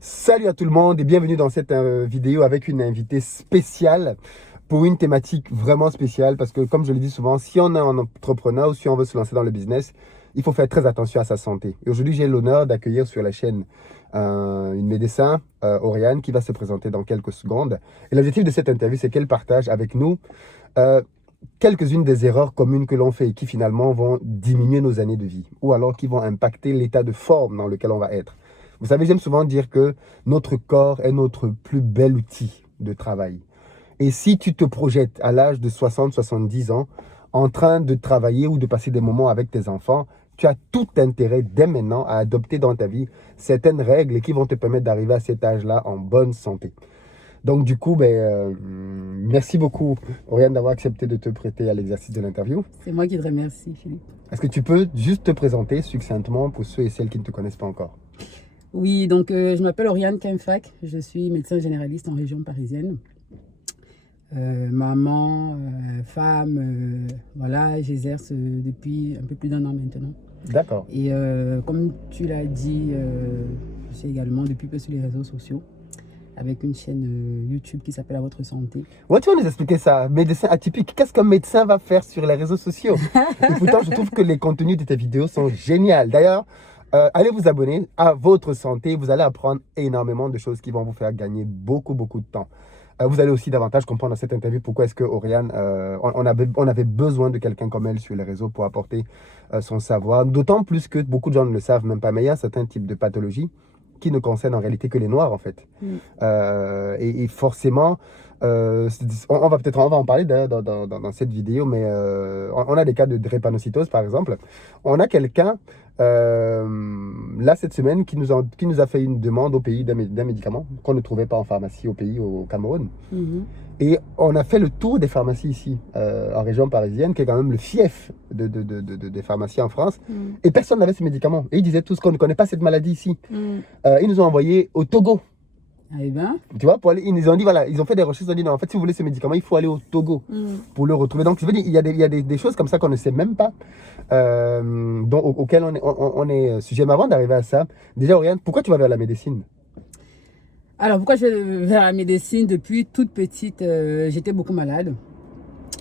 Salut à tout le monde et bienvenue dans cette vidéo avec une invitée spéciale pour une thématique vraiment spéciale parce que comme je le dis souvent, si on est un entrepreneur ou si on veut se lancer dans le business, il faut faire très attention à sa santé. Et aujourd'hui, j'ai l'honneur d'accueillir sur la chaîne une médecin, Oriane, qui va se présenter dans quelques secondes. Et l'objectif de cette interview, c'est qu'elle partage avec nous euh, quelques-unes des erreurs communes que l'on fait et qui finalement vont diminuer nos années de vie ou alors qui vont impacter l'état de forme dans lequel on va être. Vous savez, j'aime souvent dire que notre corps est notre plus bel outil de travail. Et si tu te projettes à l'âge de 60-70 ans en train de travailler ou de passer des moments avec tes enfants, tu as tout intérêt dès maintenant à adopter dans ta vie certaines règles qui vont te permettre d'arriver à cet âge-là en bonne santé. Donc du coup, merci beaucoup, Oriane, d'avoir accepté de te prêter à l'exercice de l'interview. C'est moi qui te remercie, Philippe. Est-ce que tu peux juste te présenter succinctement pour ceux et celles qui ne te connaissent pas encore? Oui, donc je m'appelle Oriane Kemfak, je suis médecin généraliste en région parisienne. Maman, femme, voilà, j'exerce depuis un peu plus d'1 an maintenant. D'accord. Et comme tu l'as dit, je suis également depuis peu sur les réseaux sociaux avec une chaîne YouTube qui s'appelle À Votre Santé. Ouais, tu vas nous expliquer ça, médecin atypique. Qu'est-ce qu'un médecin va faire sur les réseaux sociaux? Et pourtant, je trouve que les contenus de tes vidéos sont géniaux. D'ailleurs, allez vous abonner à Votre Santé. Vous allez apprendre énormément de choses qui vont vous faire gagner beaucoup, beaucoup de temps. Vous allez aussi davantage comprendre dans cette interview pourquoi est-ce que Oriane, on avait besoin de quelqu'un comme elle sur les réseaux pour apporter son savoir. D'autant plus que beaucoup de gens ne le savent même pas, mais il y a certains types de pathologies qui ne concernent en réalité que les Noirs en fait. Et forcément, on va en parler d'ailleurs dans cette vidéo, mais on a des cas de drépanocytose par exemple. On a quelqu'un là cette semaine qui nous a fait une demande au pays d'un médicament qu'on ne trouvait pas en pharmacie au pays, au Cameroun. Et on a fait le tour des pharmacies ici, en région parisienne, qui est quand même le fief des pharmacies en France. Et personne n'avait ce médicament. Et ils disaient tous qu'on ne connaît pas cette maladie ici. Ils nous ont envoyés au Togo. Eh ben. Tu vois, pour aller, ils nous ont dit, voilà, ils ont fait des recherches, ils ont dit, non, en fait, si vous voulez ce médicament, il faut aller au Togo pour le retrouver. Donc, je veux dire, il y a des choses comme ça qu'on ne sait même pas, auxquelles on est sujet. Mais avant d'arriver à ça, déjà, Oriane, pourquoi tu vas vers la médecine? Alors, pourquoi je vais vers la médecine? Depuis toute petite, j'étais beaucoup malade.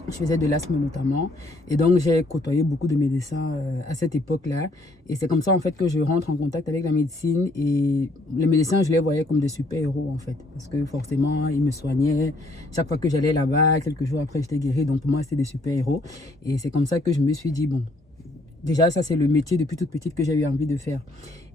Je faisais de l'asthme notamment. Et donc, j'ai côtoyé beaucoup de médecins à cette époque-là. Et c'est comme ça, en fait, que je rentre en contact avec la médecine. Et les médecins, je les voyais comme des super-héros, en fait. Parce que forcément, ils me soignaient. Chaque fois que j'allais là-bas, quelques jours après, j'étais guérie. Donc, pour moi, c'était des super-héros. Et c'est comme ça que je me suis dit, bon, déjà, ça, c'est le métier depuis toute petite que j'ai eu envie de faire.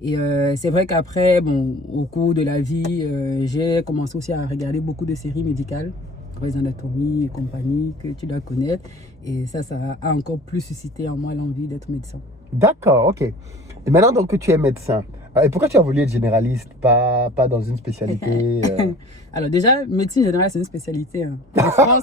Et c'est vrai qu'après, bon, au cours de la vie, j'ai commencé aussi à regarder beaucoup de séries médicales, Grey's Anatomy et compagnie, que tu dois connaître. Et ça a encore plus suscité en moi l'envie d'être médecin. D'accord, ok. Et maintenant donc que tu es médecin, et pourquoi tu as voulu être généraliste, pas dans une spécialité Alors déjà, médecine générale, c'est une spécialité. En France,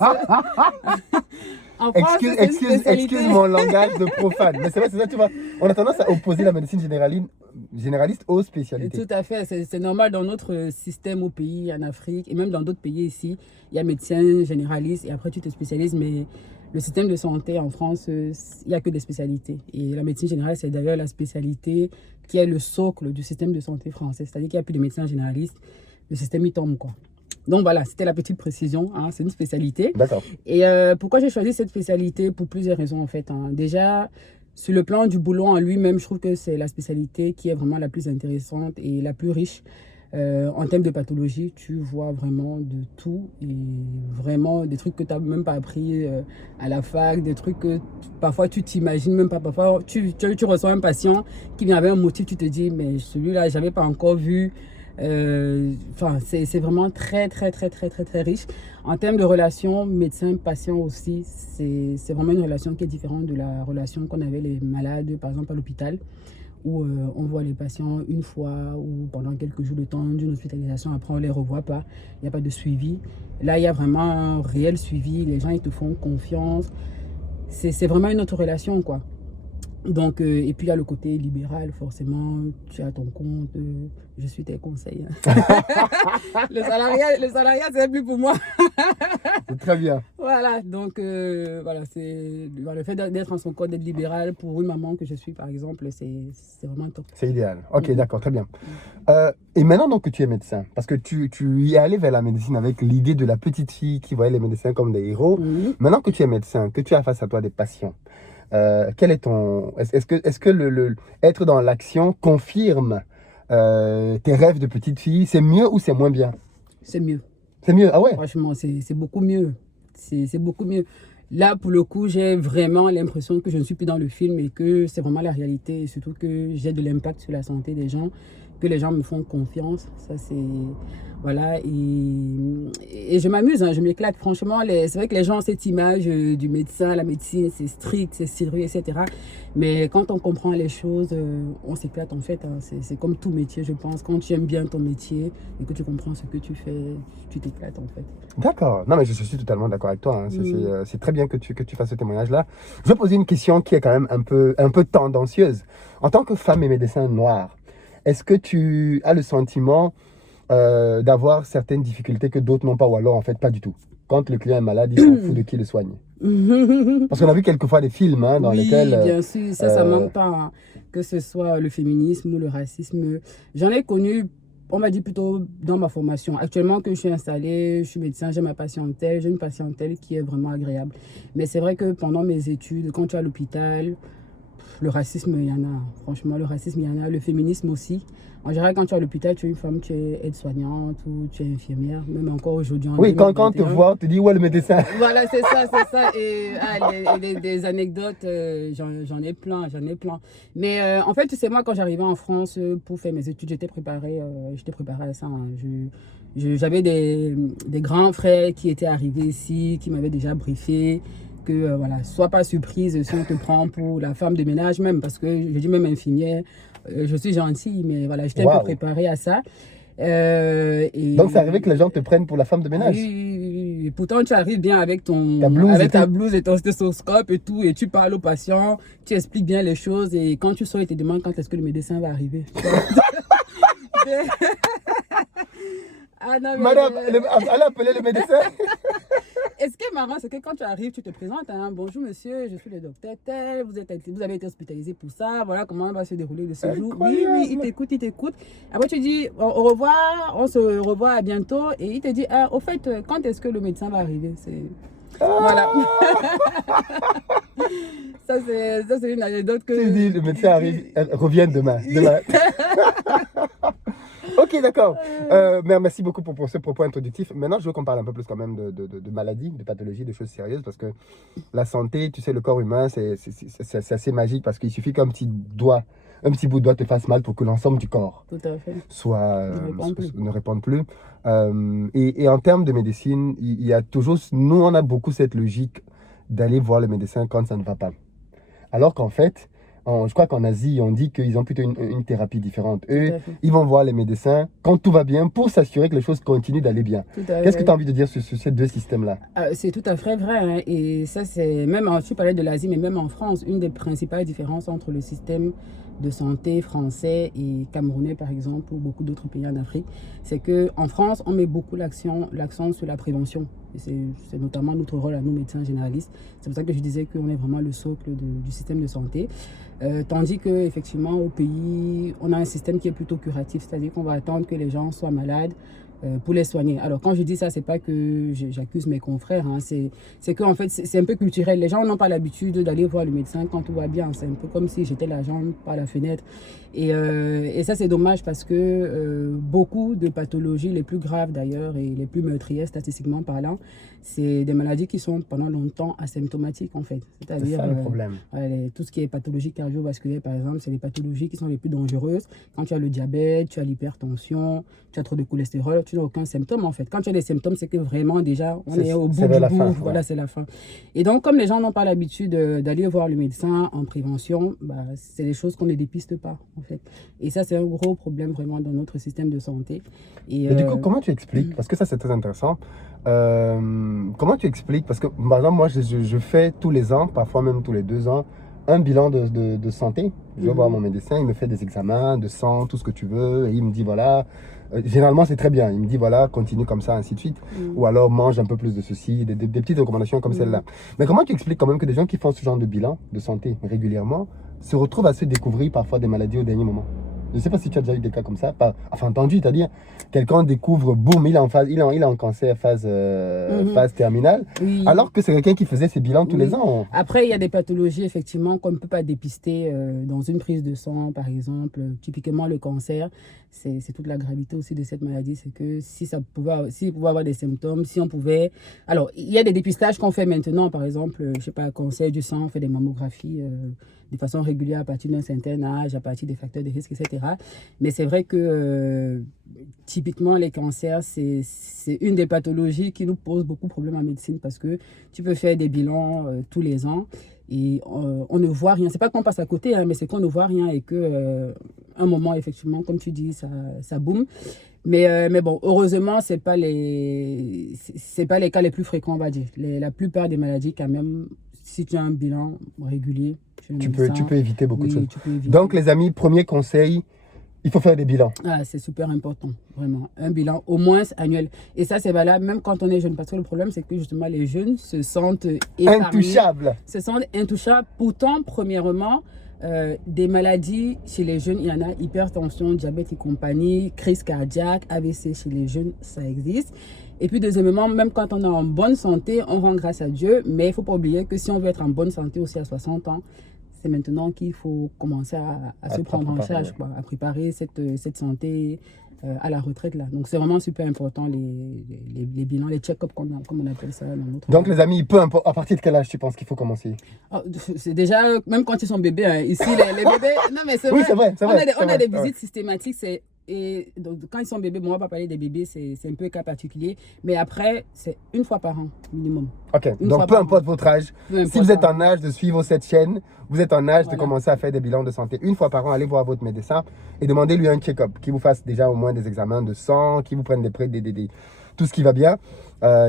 en France, c'est une spécialité. Excuse mon langage de profane, mais c'est vrai, c'est ça, tu vois. On a tendance à opposer la médecine généraliste aux spécialités. Tout à fait, c'est normal dans notre système au pays, en Afrique, et même dans d'autres pays ici, il y a médecin généraliste et après tu te spécialises, mais le système de santé en France, il n'y a que des spécialités. Et la médecine générale, c'est d'ailleurs la spécialité qui est le socle du système de santé français, c'est-à-dire qu'il n'y a plus de médecins généralistes, le système il tombe quoi. Donc voilà, c'était la petite précision, hein, c'est une spécialité. D'accord. Et pourquoi j'ai choisi cette spécialité? Pour plusieurs raisons en fait. Déjà, sur le plan du boulot en lui-même, je trouve que c'est la spécialité qui est vraiment la plus intéressante et la plus riche. En termes de pathologie, tu vois vraiment de tout et vraiment des trucs que tu n'as même pas appris à la fac, des trucs que parfois tu t'imagines même pas. Parfois, tu reçois un patient qui vient avec un motif, tu te dis, mais celui-là, je n'avais pas encore vu. C'est vraiment très, très, très, très, très, très riche. En termes de relation médecin-patient aussi, c'est vraiment une relation qui est différente de la relation qu'on avait les malades, par exemple, à l'hôpital, où on voit les patients une fois ou pendant quelques jours de temps d'une hospitalisation, après on ne les revoit pas, il n'y a pas de suivi. Là, il y a vraiment un réel suivi, les gens ils te font confiance. C'est vraiment une autre relation, quoi. Donc, et puis il y a le côté libéral, forcément, tu as ton compte, je suis tes conseils. Le salariat, c'est plus pour moi. C'est très bien. Voilà, donc voilà, c'est le fait d'être en son code, d'être libéral pour une maman que je suis, par exemple, c'est vraiment top. C'est idéal. Ok, d'accord, très bien. Et maintenant donc que tu es médecin, parce que tu y es allé vers la médecine avec l'idée de la petite fille qui voyait les médecins comme des héros. Mhm. Maintenant que tu es médecin, que tu as face à toi des patients, quel est ton... Est-ce que être dans l'action confirme tes rêves de petite fille? C'est mieux ou c'est moins bien? C'est mieux. C'est mieux, ah ouais? Franchement, c'est beaucoup mieux. C'est beaucoup mieux. Là, pour le coup, j'ai vraiment l'impression que je ne suis plus dans le film et que c'est vraiment la réalité. Et surtout que j'ai de l'impact sur la santé des gens, que les gens me font confiance. Ça, c'est... Voilà. Et je m'amuse, hein, je m'éclate. Franchement, c'est vrai que les gens ont cette image du médecin, la médecine, c'est strict, c'est sérieux, etc. Mais quand on comprend les choses, on s'éclate en fait. Hein. C'est comme tout métier, je pense. Quand tu aimes bien ton métier et que tu comprends ce que tu fais, tu t'éclates en fait. D'accord. Non, mais je suis totalement d'accord avec toi. Hein. C'est très bien que tu fasses ce témoignage-là. Je vais poser une question qui est quand même un peu tendancieuse. En tant que femme et médecin noir, est-ce que tu as le sentiment d'avoir certaines difficultés que d'autres n'ont pas, ou alors en fait pas du tout? Quand le client est malade, il s'en fout de qui le soigne. Parce qu'on a vu quelquefois des films hein, dans Oui, lesquels... bien sûr, ça manque pas. Hein. Que ce soit le féminisme ou le racisme. J'en ai connu, on m'a dit plutôt dans ma formation. Actuellement que je suis installée, je suis médecin, j'ai ma patientèle, j'ai une patientèle qui est vraiment agréable. Mais c'est vrai que pendant mes études, quand tu es à l'hôpital, le racisme, il y en a. Franchement, le racisme, il y en a. Le féminisme aussi. En général, quand tu es à l'hôpital, tu es une femme, tu es aide-soignante ou tu es infirmière. Même encore aujourd'hui. Oui, quand on te voit, on te dit où est le médecin? Voilà, c'est ça, c'est ça. Et des anecdotes, j'en ai plein, j'en ai plein. Mais en fait, tu sais, moi, quand j'arrivais en France pour faire mes études, j'étais préparée à ça. Hein. J'avais des grands frères qui étaient arrivés ici, qui m'avaient déjà briefé. Que voilà, sois pas surprise si on te prend pour la femme de ménage même, parce que je dis même infirmière, je suis gentille, mais voilà, j'étais un peu préparée à ça. Donc c'est arrivé que les gens te prennent pour la femme de ménage? Oui. Pourtant tu arrives bien avec ta blouse et ton stéthoscope et tout, et tu parles aux patients, tu expliques bien les choses, et quand tu sors, ils te demandent quand est-ce que le médecin va arriver. Ah non, mais... Madame, allez appeler le médecin. Et ce qui est marrant, c'est que quand tu arrives, tu te présentes. Hein, bonjour monsieur, je suis le docteur tel, vous avez été hospitalisé pour ça, voilà comment va se dérouler le séjour. Oui, il t'écoute. Après tu dis au revoir, on se revoit à bientôt. Et il te dit, ah, au fait, quand est-ce que le médecin va arriver? Voilà. Ça, c'est une anecdote que... Tu dis, le médecin arrive, revient demain. Ok, d'accord. Merci beaucoup pour ce propos introductif. Maintenant, je veux qu'on parle un peu plus quand même de maladies, de pathologies, de choses sérieuses, parce que la santé, tu sais, le corps humain, c'est assez magique, parce qu'il suffit qu'un petit bout de doigt te fasse mal pour que l'ensemble du corps ne réponde plus. Et en termes de médecine, il y a toujours, nous, on a beaucoup cette logique d'aller voir le médecin quand ça ne va pas. Alors qu'en fait, je crois qu'en Asie, on dit qu'ils ont plutôt une thérapie différente. Eux, ils vont voir les médecins quand tout va bien pour s'assurer que les choses continuent d'aller bien. Qu'est-ce que tu as envie de dire sur ces deux systèmes-là? C'est tout à fait vrai. Hein. Et ça, c'est même, tu parlais de l'Asie, mais même en France, une des principales différences entre le système de santé français et camerounais, par exemple, ou beaucoup d'autres pays en Afrique, c'est qu'en France, on met beaucoup l'accent sur la prévention. C'est notamment notre rôle à nous, médecins généralistes. C'est pour ça que je disais qu'on est vraiment le socle du système de santé. Tandis qu'effectivement, au pays, on a un système qui est plutôt curatif, c'est-à-dire qu'on va attendre que les gens soient malades pour les soigner. Alors, quand je dis ça, c'est pas que j'accuse mes confrères, hein, c'est qu'en fait, c'est un peu culturel. Les gens n'ont pas l'habitude d'aller voir le médecin quand tout va bien. C'est un peu comme si j'étais la jambe par la fenêtre. Et ça, c'est dommage parce que beaucoup de pathologies, les plus graves d'ailleurs, et les plus meurtrières, statistiquement parlant, c'est des maladies qui sont pendant longtemps asymptomatiques, en fait. C'est ça le problème. Tout ce qui est pathologie cardiovasculaire, par exemple, c'est les pathologies qui sont les plus dangereuses. Quand tu as le diabète, tu as l'hypertension, tu as trop de cholestérol, tu n'as aucun symptôme, en fait. Quand tu as des symptômes, c'est que vraiment, déjà, on est au bout du bout. Voilà, c'est la fin. Et donc, comme les gens n'ont pas l'habitude d'aller voir le médecin en prévention, c'est des choses qu'on ne dépiste pas, en fait. Et ça, c'est un gros problème, vraiment, dans notre système de santé. Et du coup, comment tu expliques? Parce que ça, c'est très intéressant. Comment tu expliques? Parce que, par exemple, moi, je fais tous les ans, parfois même tous les 2 ans, un bilan de santé. Je vais voir mon médecin, il me fait des examens de sang, tout ce que tu veux, et il me dit, voilà, généralement, c'est très bien. Il me dit, voilà, continue comme ça, ainsi de suite. Ou alors, mange un peu plus de ceci, des petites recommandations comme celle-là. Mais comment tu expliques quand même que des gens qui font ce genre de bilan de santé régulièrement se retrouvent à se découvrir parfois des maladies au dernier moment? Je ne sais pas si tu as déjà eu des cas comme ça. Enfin, entendu, c'est-à-dire, quelqu'un découvre, boum, il est en cancer phase terminale, Oui. alors que c'est quelqu'un qui faisait ses bilans tous les ans. Après, il y a des pathologies, effectivement, qu'on ne peut pas dépister dans une prise de sang, par exemple. Typiquement, le cancer, c'est toute la gravité aussi de cette maladie. C'est que s'il pouvait avoir des symptômes, si on pouvait... Alors, il y a des dépistages qu'on fait maintenant, par exemple, je ne sais pas, cancer du sang, on fait des mammographies de façon régulière à partir d'un certain âge, à partir des facteurs de risque, etc. Mais c'est vrai que typiquement, les cancers, c'est une des pathologies qui nous pose beaucoup de problèmes en médecine parce que tu peux faire des bilans tous les ans et on ne voit rien. C'est pas qu'on passe à côté, hein, mais c'est qu'on ne voit rien et que un moment, effectivement, comme tu dis, ça boom. Mais bon, heureusement, c'est pas les cas les plus fréquents, on va dire. La plupart des maladies, quand même, si tu as un bilan régulier, Tu peux éviter beaucoup de choses. Tu peux éviter. Donc, les amis, premier conseil, il faut faire des bilans. Ah, c'est super important, vraiment. Un bilan au moins annuel. Et ça, c'est valable même quand on est jeune. Parce que le problème, c'est que justement, les jeunes se sentent épargnés. Intouchables. Se sentent intouchables. Pourtant, premièrement, des maladies chez les jeunes, il y en a, hypertension, diabète et compagnie, crise cardiaque, AVC chez les jeunes, ça existe. Et puis deuxièmement, même quand on est en bonne santé, on rend grâce à Dieu, mais il ne faut pas oublier que si on veut être en bonne santé aussi à 60 ans, c'est maintenant qu'il faut commencer à se prendre en charge, quoi, à préparer cette santé à la retraite là. Donc c'est vraiment super important les bilans, les check-ups comme on appelle ça dans notre... Donc les amis, peu importe, à partir de quel âge tu penses qu'il faut commencer? Oh, c'est déjà, même quand ils sont bébés, hein, ici les bébés, non mais c'est oui, vrai, c'est vrai, on a des visites systématiques, et donc, quand ils sont bébés, bon, on va pas parler des bébés, c'est un peu un cas particulier, mais après, c'est une fois par an minimum. Ok, donc peu importe votre âge, si vous êtes en âge de suivre cette chaîne, vous êtes en âge de commencer à faire des bilans de santé. Une fois par an, allez voir votre médecin et demandez-lui un check-up, qui vous fasse déjà au moins des examens de sang, qui vous prenne tout ce qui va bien,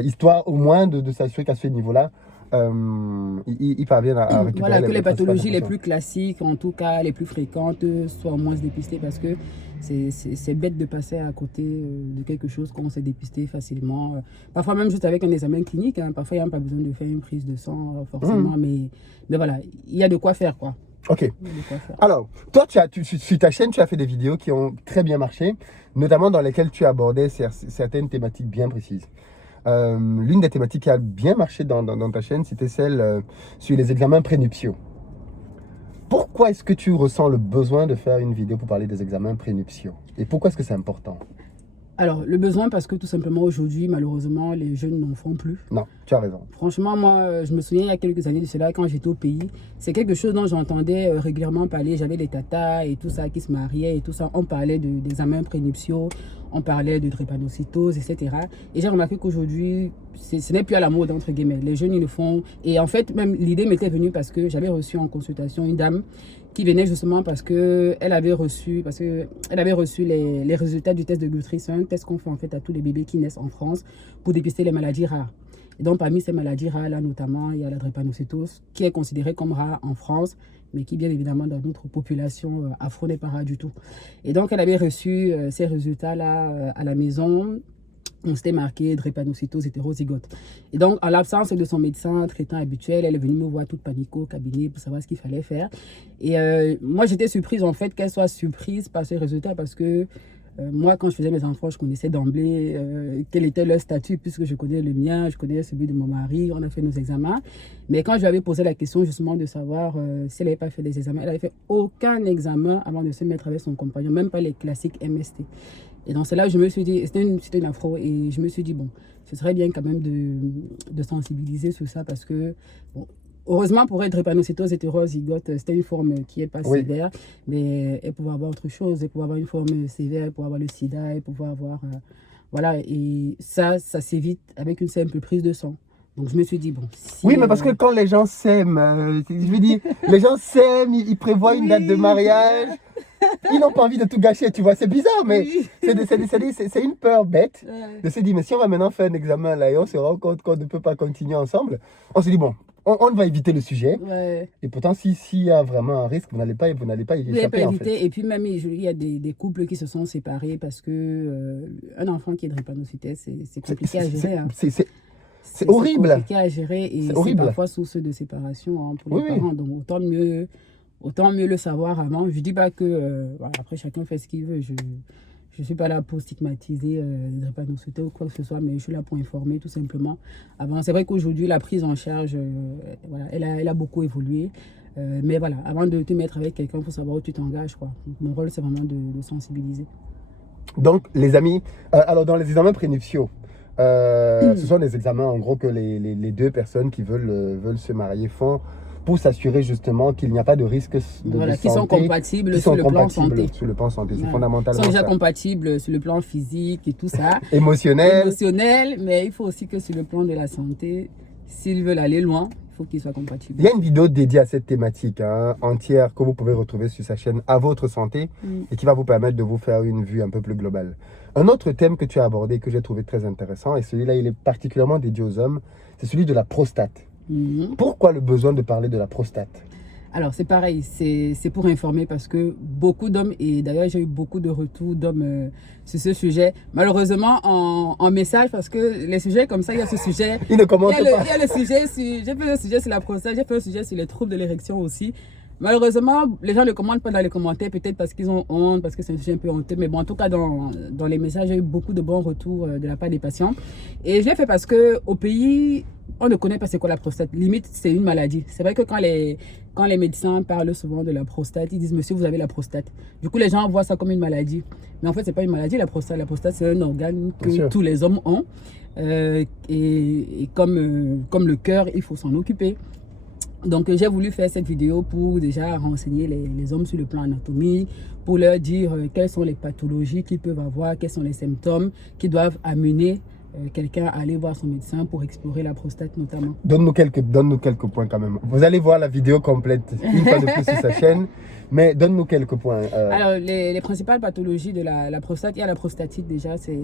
histoire au moins de s'assurer qu'à ce niveau-là, il parvient à récupérer voilà, que les pathologies les plus classiques, en tout cas les plus fréquentes, soient moins dépistées parce que c'est bête de passer à côté de quelque chose qu'on sait dépister facilement. Parfois même juste avec un examen clinique, hein, parfois il n'y a pas besoin de faire une prise de sang forcément, mais voilà, il y a de quoi faire, quoi. Ok. Alors, toi, sur ta chaîne, tu as fait des vidéos qui ont très bien marché, notamment dans lesquelles tu abordais certaines thématiques bien précises. L'une des thématiques qui a bien marché dans ta chaîne, c'était celle sur les examens prénuptiaux. Pourquoi est-ce que tu ressens le besoin de faire une vidéo pour parler des examens prénuptiaux? Et pourquoi est-ce que c'est important? Alors, le besoin, parce que tout simplement aujourd'hui, malheureusement, les jeunes n'en font plus. Non, tu as raison. Franchement, moi, je me souviens il y a quelques années de cela, quand j'étais au pays, c'est quelque chose dont j'entendais régulièrement parler. J'avais des tatas et tout ça qui se mariaient et tout ça. On parlait d'examens prénuptiaux, on parlait de drépanocytose, etc. Et j'ai remarqué qu'aujourd'hui, ce n'est plus à la mode, entre guillemets. Les jeunes, ils le font. Et en fait, même l'idée m'était venue parce que j'avais reçu en consultation une dame qui venait justement parce qu'elle avait reçu les résultats du test de Guthrie. C'est un test qu'on fait en fait à tous les bébés qui naissent en France pour dépister les maladies rares. Et donc parmi ces maladies rares là notamment, il y a la drépanocytose qui est considérée comme rare en France, mais qui bien évidemment dans notre population afro n'est pas rare du tout. Et donc elle avait reçu ces résultats là à la maison. On s'était marqué drépanocytose hétérozygote. Et donc, en l'absence de son médecin traitant habituel, elle est venue me voir toute paniquée au cabinet pour savoir ce qu'il fallait faire. Et moi, j'étais surprise en fait qu'elle soit surprise par ce résultat parce que moi, quand je faisais mes enfants, je connaissais d'emblée quel était leur statut puisque je connais le mien, je connais celui de mon mari, on a fait nos examens. Mais quand je lui avais posé la question justement de savoir si elle n'avait pas fait des examens, elle n'avait fait aucun examen avant de se mettre avec son compagnon, même pas les classiques MST. Et donc c'est là où je me suis dit, c'était une afro, et je me suis dit, bon, ce serait bien quand même de sensibiliser sur ça parce que, bon, heureusement pour être drépanocytose hétérozygote, c'était une forme qui n'est pas sévère, mais elle pouvait avoir autre chose, elle pouvait avoir une forme sévère, elle pouvait avoir le sida, elle pouvait avoir, voilà, et ça s'évite avec une simple prise de sang. Donc je me suis dit, bon... Si, oui, mais parce que quand les gens s'aiment, je veux dire, les gens s'aiment, ils prévoient une date de mariage... Ils n'ont pas envie de tout gâcher, tu vois, c'est bizarre, mais c'est une peur bête de se dire, mais si on va maintenant faire un examen là et on se rend compte qu'on ne peut pas continuer ensemble, on se dit, bon, on va éviter le sujet. Et pourtant, s'il y a vraiment un risque, vous n'allez pas y échapper, en fait. Et puis même, il y a des couples qui se sont séparés parce que un enfant qui est drépanocyté, c'est compliqué à gérer. C'est horrible. C'est compliqué à gérer et c'est parfois source de séparation pour les parents. Donc autant mieux autant mieux le savoir avant. Je dis pas que, voilà, après chacun fait ce qu'il veut. Je ne suis pas là pour stigmatiser les drépanocytés ou quoi que ce soit, mais je suis là pour informer tout simplement. Avant, c'est vrai qu'aujourd'hui, la prise en charge, voilà, elle a beaucoup évolué. Mais voilà, avant de te mettre avec quelqu'un, il faut savoir où tu t'engages, quoi. Mon rôle, c'est vraiment de sensibiliser. Donc, les amis, alors dans les examens prénuptiaux, ce sont des examens en gros que les deux personnes qui veulent se marier font pour s'assurer justement qu'il n'y a pas de risque Voilà, de qui sont santé, compatibles sur le plan santé. sur le plan santé. C'est Voilà. fondamentalement Ils sont déjà ça. compatibles sur le plan physique et tout ça. Émotionnel. Émotionnel, mais il faut aussi que sur le plan de la santé, s'ils veulent aller loin, il faut qu'ils soient compatibles. Il y a une vidéo dédiée à cette thématique entière que vous pouvez retrouver sur sa chaîne À votre santé et qui va vous permettre de vous faire une vue un peu plus globale. Un autre thème que tu as abordé que j'ai trouvé très intéressant, et celui-là il est particulièrement dédié aux hommes, c'est celui de la prostate. Pourquoi le besoin de parler de la prostate? Alors, c'est pareil, c'est pour informer parce que beaucoup d'hommes, et d'ailleurs j'ai eu beaucoup de retours d'hommes sur ce sujet, malheureusement en message, parce que les sujets comme ça, il y a ce sujet, il ne commente pas. Il y a le sujet, j'ai fait un sujet sur la prostate, j'ai fait un sujet sur les troubles de l'érection aussi. Malheureusement, les gens ne commentent pas dans les commentaires, peut-être parce qu'ils ont honte, parce que c'est un sujet un peu honteux. Mais bon, en tout cas, dans les messages, j'ai eu beaucoup de bons retours de la part des patients. Et je l'ai fait parce qu'au pays, on ne connaît pas c'est quoi la prostate. Limite, c'est une maladie. C'est vrai que quand les médecins parlent souvent de la prostate, ils disent, monsieur, vous avez la prostate. Du coup, les gens voient ça comme une maladie. Mais en fait, c'est pas une maladie, la prostate. La prostate, c'est un organe que tous les hommes ont. Et comme le cœur, il faut s'en occuper. Donc, j'ai voulu faire cette vidéo pour déjà renseigner les hommes sur le plan anatomie, pour leur dire quelles sont les pathologies qu'ils peuvent avoir, quels sont les symptômes qui doivent amener quelqu'un à aller voir son médecin pour explorer la prostate notamment. Donne-nous quelques points quand même. Vous allez voir la vidéo complète une fois de plus sur sa chaîne, mais donne-nous quelques points. Alors, les principales pathologies de la prostate, il y a la prostatite déjà, c'est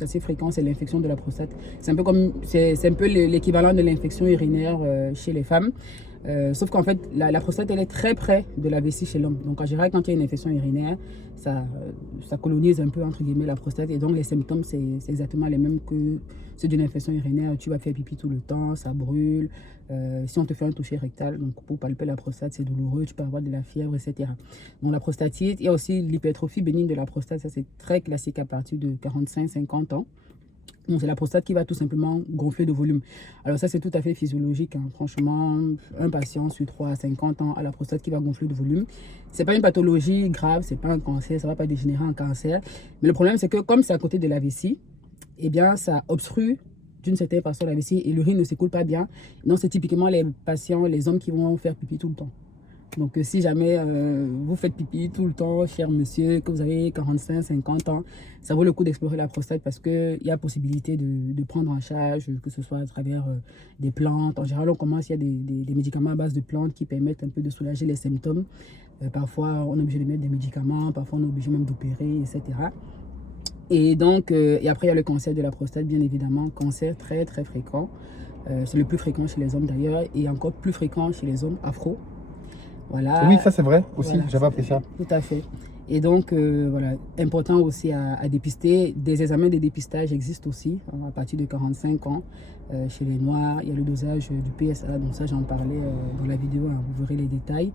assez fréquent, c'est l'infection de la prostate. C'est un peu l'équivalent de l'infection urinaire chez les femmes. Sauf qu'en fait, la prostate, elle est très près de la vessie chez l'homme. Donc, en général, quand il y a une infection urinaire, ça colonise un peu, entre guillemets, la prostate. Et donc, les symptômes, c'est exactement les mêmes que ceux d'une infection urinaire. Tu vas faire pipi tout le temps, ça brûle. Si on te fait un toucher rectal, donc pour palper la prostate, c'est douloureux. Tu peux avoir de la fièvre, etc. Donc, la prostatite, il y a aussi l'hypertrophie bénigne de la prostate. Ça, c'est très classique à partir de 45-50 ans. Donc, c'est la prostate qui va tout simplement gonfler de volume. Alors ça, c'est tout à fait physiologique. Franchement, un patient sur 3 à 50 ans a la prostate qui va gonfler de volume. Ce n'est pas une pathologie grave, ce n'est pas un cancer, ça ne va pas dégénérer en cancer. Mais le problème, c'est que comme c'est à côté de la vessie, eh bien, ça obstrue d'une certaine façon la vessie et l'urine ne s'écoule pas bien. Donc, c'est typiquement les patients, les hommes qui vont faire pipi tout le temps. Donc, si jamais vous faites pipi tout le temps, cher monsieur, que vous avez 45, 50 ans, ça vaut le coup d'explorer la prostate parce qu'il y a possibilité de prendre en charge, que ce soit à travers des plantes. En général, il y a des médicaments à base de plantes qui permettent un peu de soulager les symptômes. Parfois, on est obligé de mettre des médicaments, parfois on est obligé même d'opérer, etc. Et donc, et après, il y a le cancer de la prostate, bien évidemment, cancer très, très fréquent. C'est le plus fréquent chez les hommes d'ailleurs et encore plus fréquent chez les hommes afro. Voilà. Oui, ça c'est vrai aussi, voilà, j'avais appris ça. Tout à fait. Et donc, voilà, important aussi à dépister. Des examens de dépistage existent aussi à partir de 45 ans chez les Noirs. Il y a le dosage du PSA, donc ça j'en parlais dans la vidéo, vous verrez les détails.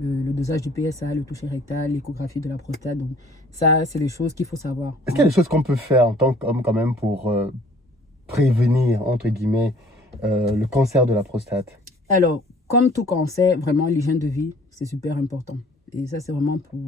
Le dosage du PSA, le toucher rectal, l'échographie de la prostate. Donc ça, c'est des choses qu'il faut savoir. Est-ce qu'il y a des choses qu'on peut faire en tant qu'homme quand même pour prévenir, entre guillemets, le cancer de la prostate? Alors, comme tout cancer, vraiment, l'hygiène de vie, c'est super important. Et ça, c'est vraiment pour...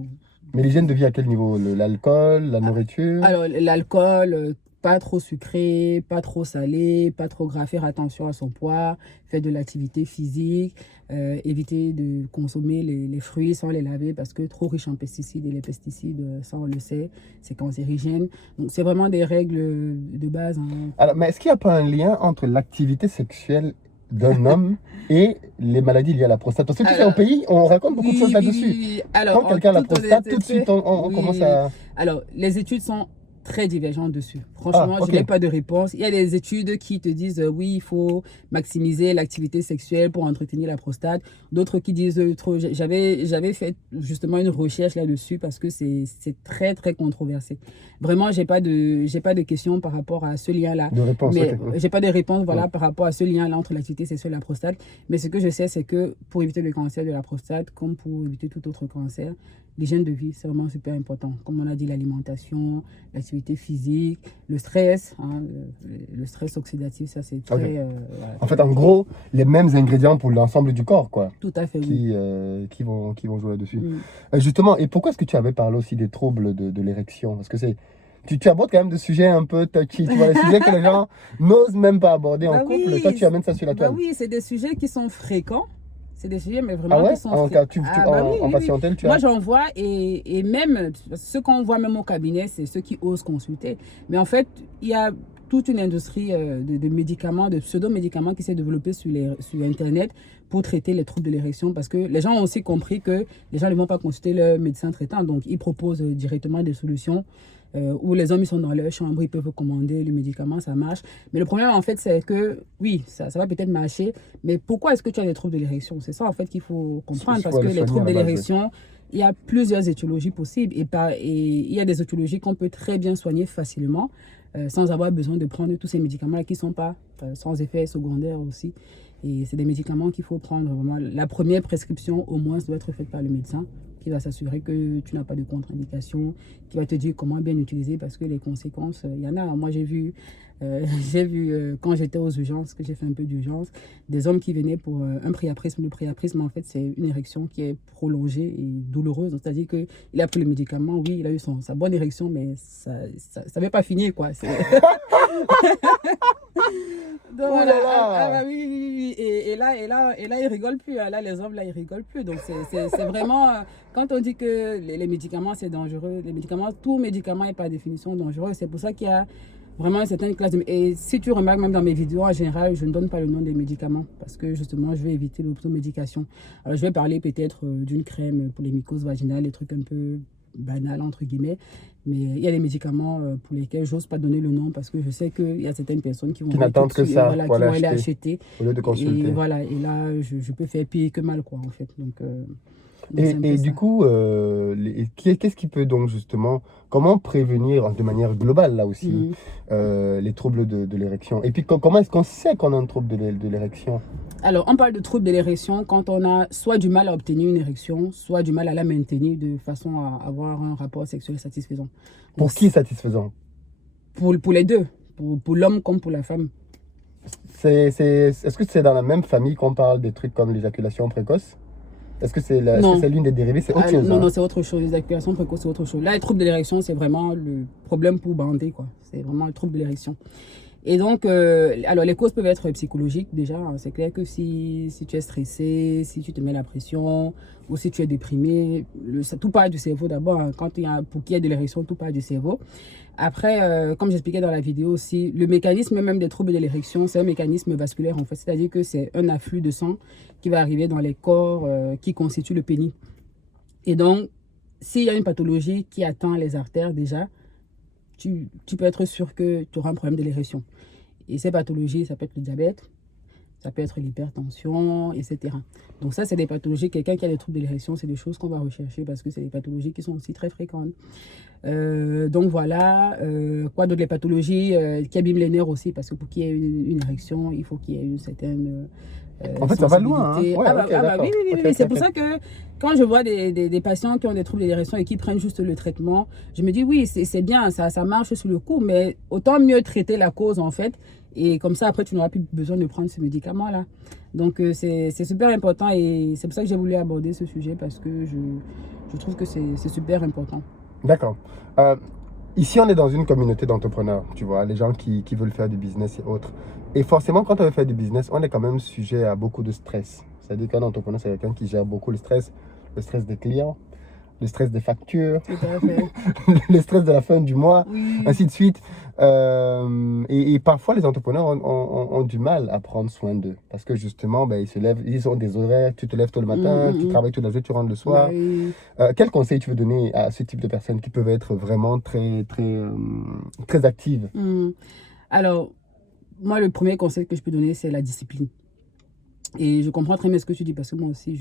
Mais l'hygiène de vie à quel niveau? L'alcool, la nourriture? Alors, l'alcool, pas trop sucré, pas trop salé, pas trop gras, faire attention à son poids, faire de l'activité physique, éviter de consommer les fruits sans les laver parce que trop riche en pesticides, et les pesticides, ça on le sait, c'est cancérigène. Donc, c'est vraiment des règles de base. Alors, mais est-ce qu'il n'y a pas un lien entre l'activité sexuelle d'un homme et les maladies liées à la prostate? Parce que tu sais, au pays, on raconte beaucoup de choses là-dessus. Oui. Alors, quand quelqu'un a la prostate, tout de suite, on commence à... Alors, les études sont très divergentes dessus. Franchement, Ah, ok. je n'ai pas de réponse. Il y a des études qui te disent oui, il faut maximiser l'activité sexuelle pour entretenir la prostate. D'autres qui disent trop. J'avais fait justement une recherche là-dessus parce que c'est très, très controversé. Vraiment, j'ai pas de questions par rapport à ce lien-là. De réponse, Mais ok. j'ai pas de réponse voilà, par rapport à ce lien-là entre l'activité sexuelle et la prostate. Mais ce que je sais, c'est que pour éviter le cancer de la prostate, comme pour éviter tout autre cancer, l'hygiène de vie, c'est vraiment super important. Comme on a dit, l'alimentation, l'activité physique, le stress, hein, le stress oxydatif, ça c'est très... Ok. Voilà, En fait, en gros, les mêmes ingrédients pour l'ensemble du corps, quoi, tout à fait, oui. qui vont jouer là-dessus. Mm. Justement, et pourquoi est-ce que tu avais parlé aussi des troubles de l'érection? Parce que tu abordes quand même des sujets un peu touchy, tu vois, des sujets que les gens n'osent même pas aborder en Bah couple. oui, Toi, tu amènes ça sur la bah toile. oui, c'est des sujets qui sont fréquents. C'est des sujets, mais Ah vraiment ouais? qui sont En, fréquents. Bah oui, en oui, oui. patientèle, tu Moi, as... j'en vois et même ceux qu'on voit même au cabinet, c'est ceux qui osent consulter. Mais en fait, il y a toute une industrie de médicaments, de pseudo-médicaments qui s'est développée sur Internet pour traiter les troubles de l'érection parce que les gens ont aussi compris que les gens ne vont pas consulter leur médecin traitant. Donc, ils proposent directement des solutions où les hommes ils sont dans leur chambre, ils peuvent commander le médicament, ça marche. Mais le problème, en fait, c'est que, oui, ça va peut-être marcher, mais pourquoi est-ce que tu as des troubles de l'érection? C'est ça, en fait, qu'il faut comprendre, parce que les troubles de l'érection, il y a plusieurs étiologies possibles, et il y a des étiologies qu'on peut très bien soigner facilement, sans avoir besoin de prendre tous ces médicaments-là qui ne sont pas sans effet secondaire aussi. Et c'est des médicaments qu'il faut prendre vraiment. La première prescription, au moins, doit être faite par le médecin qui va s'assurer que tu n'as pas de contre-indication, qui va te dire comment bien utiliser parce que les conséquences, il y en a. Moi, j'ai vu quand j'étais aux urgences, que j'ai fait un peu d'urgence, des hommes qui venaient pour un priapisme. Le priapisme, en fait, c'est une érection qui est prolongée et douloureuse. C'est-à-dire qu'il a pris le médicament, oui, il a eu sa bonne érection, mais ça n'avait pas fini, quoi. Donc, Ouh là voilà. là. Bah oui, oui, oui. Et là, ils rigolent plus. Là, les hommes, là, ils rigolent plus. Donc, c'est vraiment... quand on dit que les médicaments, c'est dangereux, tout médicament est par définition dangereux. C'est pour ça qu'il y a vraiment une certaine classe de... Et si tu remarques, même dans mes vidéos, en général, je ne donne pas le nom des médicaments parce que, justement, je vais éviter l'automédication. Alors, je vais parler peut-être d'une crème pour les mycoses vaginales, des trucs un peu banal entre guillemets, mais il y a des médicaments pour lesquels j'ose pas donner le nom parce que je sais qu'il y a certaines personnes qui vont n'attendent que ça, voilà, qui vont aller acheter au lieu de consulter. et voilà, et là je peux faire pire que mal quoi en fait, donc Et du coup, qu'est-ce qui peut donc justement, comment prévenir de manière globale là aussi les troubles de l'érection? Et puis comment est-ce qu'on sait qu'on a un trouble de l'érection? Alors, on parle de trouble de l'érection quand on a soit du mal à obtenir une érection, soit du mal à la maintenir de façon à avoir un rapport sexuel satisfaisant. Pour qui satisfaisant? Pour les deux, pour l'homme comme pour la femme. Est-ce que c'est dans la même famille qu'on parle des trucs comme l'éjaculation précoce? Est-ce que c'est l'une des dérivées? C'est autre chose? Non, hein? non, c'est autre chose. L'éjaculation précoce, c'est autre chose. Là, les troubles de l'érection, c'est vraiment le problème pour bander, quoi. C'est vraiment le trouble de l'érection. Et donc, alors les causes peuvent être psychologiques déjà. C'est clair que si tu es stressé, si tu te mets la pression ou si tu es déprimé, tout part du cerveau d'abord. Hein. Pour qu'il y ait de l'érection, tout part du cerveau. Après, comme j'expliquais dans la vidéo aussi, le mécanisme même des troubles de l'érection, c'est un mécanisme vasculaire en fait. C'est-à-dire que c'est un afflux de sang qui va arriver dans les corps qui constituent le pénis. Et donc, s'il y a une pathologie qui atteint les artères déjà, tu peux être sûr que tu auras un problème de l'érection. Et ces pathologies, ça peut être le diabète, ça peut être l'hypertension, etc. Donc ça, c'est des pathologies. Quelqu'un qui a des troubles de l'érection, c'est des choses qu'on va rechercher parce que c'est des pathologies qui sont aussi très fréquentes. Donc voilà, quoi d'autre, les pathologies qui abîment les nerfs aussi, parce que pour qu'il y ait une érection, il faut qu'il y ait une certaine en fait, ça va loin. Hein? Ouais, oui, c'est pour ça que quand je vois des patients qui ont des troubles de l'érection et qui prennent juste le traitement, je me dis oui, c'est bien, ça marche sur le coup, mais autant mieux traiter la cause en fait. Et comme ça, après, tu n'auras plus besoin de prendre ce médicament-là. Donc, c'est super important et c'est pour ça que j'ai voulu aborder ce sujet parce que je trouve que c'est super important. D'accord. Ici, on est dans une communauté d'entrepreneurs, tu vois, les gens qui veulent faire du business et autres. Et forcément, quand on veut faire du business, on est quand même sujet à beaucoup de stress. C'est-à-dire qu'un entrepreneur, c'est quelqu'un qui gère beaucoup le stress des clients, le stress des factures, Tout à fait. le stress de la fin du mois, Oui. ainsi de suite. Et parfois, les entrepreneurs ont du mal à prendre soin d'eux. Parce que justement, ben, ils se lèvent, ils ont des horaires, tu te lèves tôt le matin, tu travailles toute la journée, tu rentres le Bah soir. oui. Quel conseil tu veux donner à ce type de personnes qui peuvent être vraiment très actives? Alors, moi, le premier conseil que je peux donner, c'est la discipline. Et je comprends très bien ce que tu dis parce que moi aussi,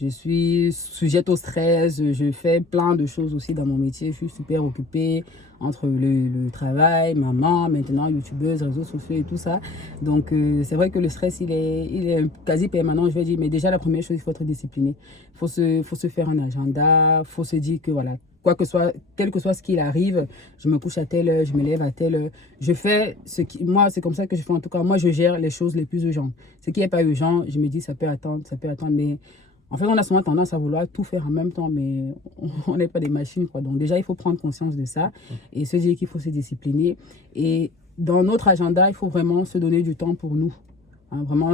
je suis sujette au stress, je fais plein de choses aussi dans mon métier, je suis super occupée entre le travail, maman, maintenant youtubeuse, réseaux sociaux et tout ça. Donc c'est vrai que le stress, il est quasi permanent, je vais dire, mais déjà la première chose, il faut être discipliné. Faut se faire un agenda, faut se dire que voilà, quoi que soit, quel que soit ce qu'il arrive, je me couche à telle heure, je me lève à telle heure. Je fais ce qui, moi, c'est comme ça que je fais en tout cas. Moi, je gère les choses les plus urgentes. Ce qui n'est pas urgent, je me dis ça peut attendre, mais en fait, on a souvent tendance à vouloir tout faire en même temps, mais on n'est pas des machines, quoi. Donc déjà, il faut prendre conscience de ça et se dire qu'il faut se discipliner. Et dans notre agenda, il faut vraiment se donner du temps pour nous. Hein, vraiment